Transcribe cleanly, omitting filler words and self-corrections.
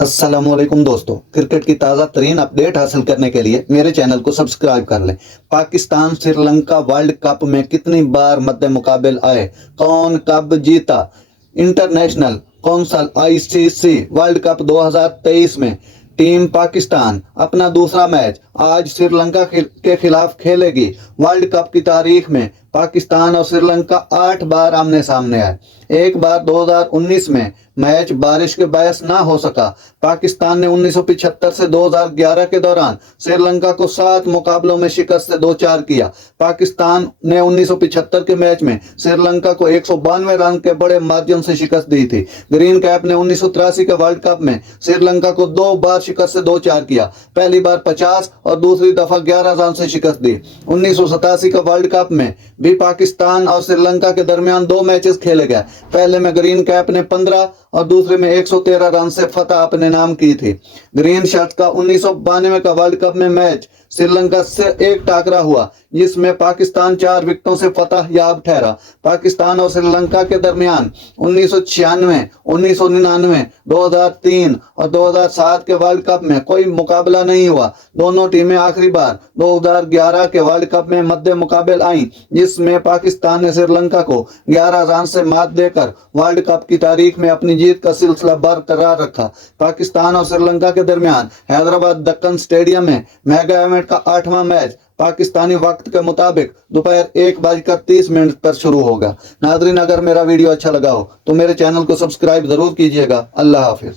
अस्सलामुअलैकुम दोस्तों, क्रिकेट की ताज़ा तरीन अपडेट हासिल करने के लिए मेरे चैनल को सब्सक्राइब कर लें। पाकिस्तान श्रीलंका वर्ल्ड कप में कितनी बार मद्दे मुकाबिल आए, कौन कब जीता? International council ICC world cup 2023 में टीम पाकिस्तान अपना दूसरा मैच आज श्रीलंका के खिलाफ खेलेगी। वर्ल्ड कप की तारीख में पाकिस्तान और श्रीलंका 8 बार आमने सामने आए। एक बार 2019 में मैच बारिश के बायस ना हो सका। पाकिस्तान ने 1975 से 2011 के दौरान श्रीलंका को 7 मुकाबलों में शिकस्त से 2-4 किया। पाकिस्तान ने 1975 के मैच में श्रीलंका को 192 रन के बड़े मार्जिन से शिकस्त दी थी। ग्रीन कैप ने 1983 के वर्ल्ड कप में श्रीलंका को 2 बार शिकस्त से 2-4 किया। पहली बार 50 और दूसरी दफा 11 रन से शिकस्त दी। 1987 का वर्ल्ड कप में भी पाकिस्तान और श्रीलंका के दरमियान 2 मैचेस खेले गए। पहले में ग्रीन कैप ने 15 और दूसरे में 113 रन से फतह अपने नाम की थी। ग्रीन शर्ट का 1992 का वर्ल्ड कप में मैच श्रीलंका से एक टाकरा हुआ, जिसमें पाकिस्तान 4 विकेटों से फतह याब ठहरा। पाकिस्तान और श्रीलंका के दरमियान 1996, 1999, 2003 और 2007 के वर्ल्ड कप में कोई मुकाबला नहीं हुआ। दोनों टीमें आखिरी बार 2011 के वर्ल्ड कप में मद्दे मुकाबले आईं, जिसमें पाकिस्तान ने श्रीलंका को 11 रन से मात देकर वर्ल्ड कप की तारीख में अपनी जीत का सिलसिला बरकरार रखा। पाकिस्तान और श्रीलंका के दरमियान हैदराबाद दक्कन स्टेडियम में मेगा इवेंट का 8वां मैच पाकिस्तानी वक्त के मुताबिक दोपहर 1:30 पर शुरू होगा। नादरीन, अगर मेरा वीडियो अच्छा लगा हो तो मेरे चैनल को सब्सक्राइब जरूर कीजिएगा। अल्लाह हाफिज।